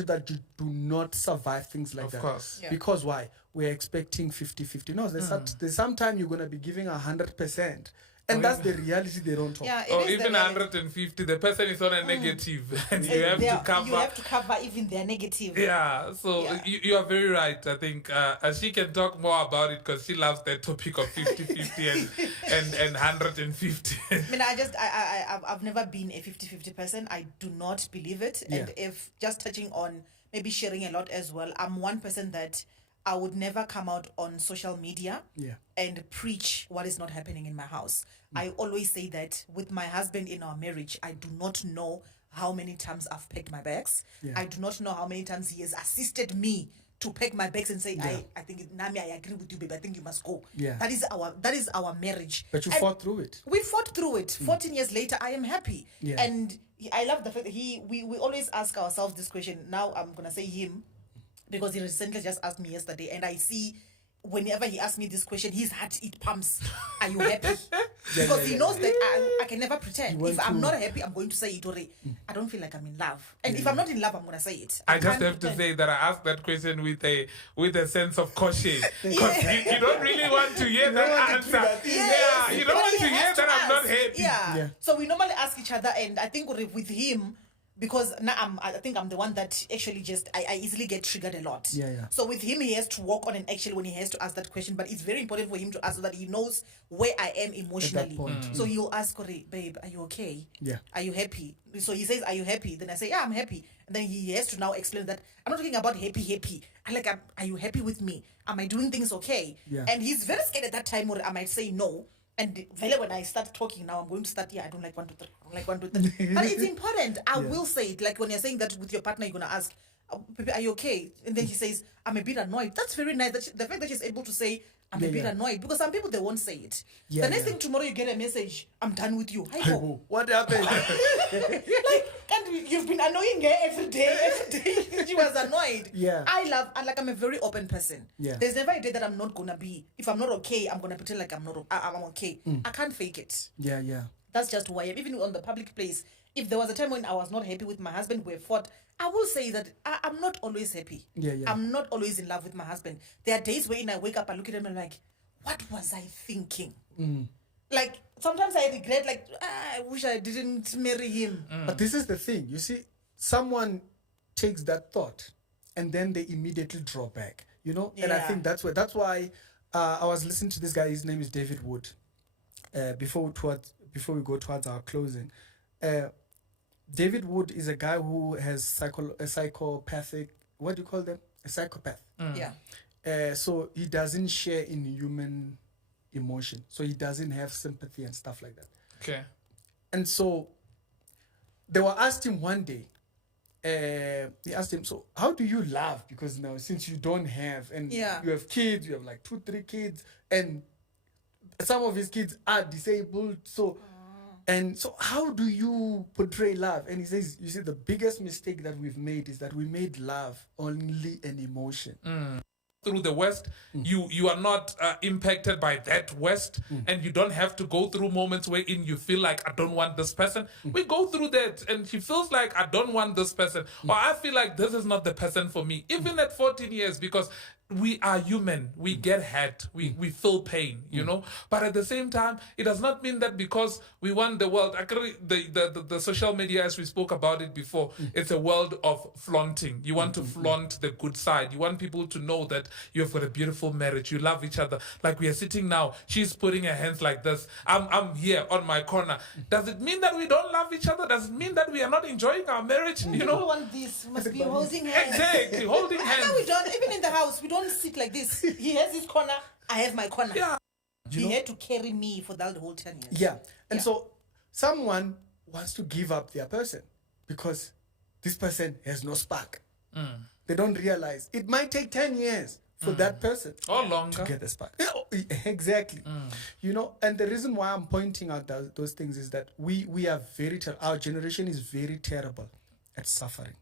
that you do not survive things like that. Of course. Yeah. Because why? We're expecting 50-50. No, there's some time you're going to be giving 100%. And that's the reality they don't talk. Yeah, Or even 150, the person is on a negative, and you have to cover. You have to cover even their negative. Yeah, so Yeah. You are very right. I think she can talk more about it because she loves that topic of 50-50 and 150. I mean, I've never been a 50-50 person. I do not believe it. Yeah. And if just touching on maybe sharing a lot as well, I'm one person that I would never come out on social media and preach what is not happening in my house. I always say that with my husband in our marriage, I do not know how many times I've packed my bags. Yeah. I do not know how many times he has assisted me to pack my bags and say, I think, Nami, I agree with you, babe. I think you must go. Yeah. That is our marriage. But you And fought through it. we fought through it. 14 years later, I am happy. Yeah. And I love the fact that we always ask ourselves this question. Now I'm going to say him, because he recently just asked me yesterday, and I see whenever he asks me this question, his heart, it pumps. Are you happy? Because he knows that I can never pretend. If I'm not happy, I'm going to say it already. I don't feel like I'm in love. And if I'm not in love, I'm going to say it. I just can't have to pretend. say that I asked that question with a sense of caution, because you don't really want to hear that answer. Yes. Yeah, you don't But want he to hear has that I'm not ask. happy. Yeah. So we normally ask each other, and I think with him, because now I think I'm the one that actually just I easily get triggered a lot. Yeah. So with him, he has to work on an action when he has to ask that question. But it's very important for him to ask so that he knows where I am emotionally. point. So he'll ask, babe, are you okay? Yeah. Are you happy? So he says, are you happy? Then I say, yeah, I'm happy. And then he has to now explain that I'm not talking about happy. Are you happy with me? Am I doing things okay? Yeah. And he's very scared at that time, or I might say no. And when I start talking now, I'm going to start, I don't like 1, 2, 3. I don't like 1, 2, 3. But it's important. I will say it. Like when you're saying that with your partner, you're going to ask, baby, are you okay? And then she says, I'm a bit annoyed. That's very nice. The fact that she's able to say, I'm a bit annoyed. Because some people, they won't say it. The next thing tomorrow, you get a message, I'm done with you. Hi, ho. What happened? And you've been annoying her every day. She was annoyed. Yeah. I'm a very open person. Yeah. There's never a day that I'm not gonna be. If I'm not okay, I'm gonna pretend like I'm okay. I can't fake it. Yeah. That's just who I am. Even on the public place, if there was a time when I was not happy with my husband, we fought, I will say that I'm not always happy. Yeah. I'm not always in love with my husband. There are days when I wake up, I look at him and I'm like, what was I thinking? Like, sometimes I regret, like, I wish I didn't marry him. But this is the thing. You see, someone takes that thought and then they immediately draw back. And I think that's why I was listening to this guy. His name is David Wood. Before we go towards our closing, David Wood is a guy who has a psychopathic. What do you call them? A psychopath. Yeah. So he doesn't share in human emotion. So he doesn't have sympathy and stuff like that. Okay. And so they were asked him one day. He asked him, so how do you love? Because now since you don't have, and you have kids, you have like 2, 3 kids, and some of his kids are disabled. So, and so how do you portray love? And he says, you see, the biggest mistake that we've made is that we made love only an emotion. Through the West, you are not impacted by that West, and you don't have to go through moments wherein you feel like, I don't want this person. We go through that, and she feels like, I don't want this person, or I feel like this is not the person for me, even at 14 years, because we are human. We get hurt. We feel pain, But at the same time, it does not mean that because we want the world. Actually, the social media, as we spoke about it before, it's a world of flaunting. You want to flaunt the good side. You want people to know that you have got a beautiful marriage. You love each other. Like we are sitting now. She's putting her hands like this. I'm here on my corner. Does it mean that we don't love each other? Does it mean that we are not enjoying our marriage? We don't want this. We must be holding hands. Exactly, holding hands. No, we don't. Even in the house, we don't sit like this. He has his corner, I have my corner. Yeah. He had to carry me for that whole 10 years. Yeah. And so someone wants to give up their person because this person has no spark. They don't realize it might take 10 years for that person or longer to get the spark. Yeah, exactly. And the reason why I'm pointing out those things is that we are our generation is very terrible at suffering.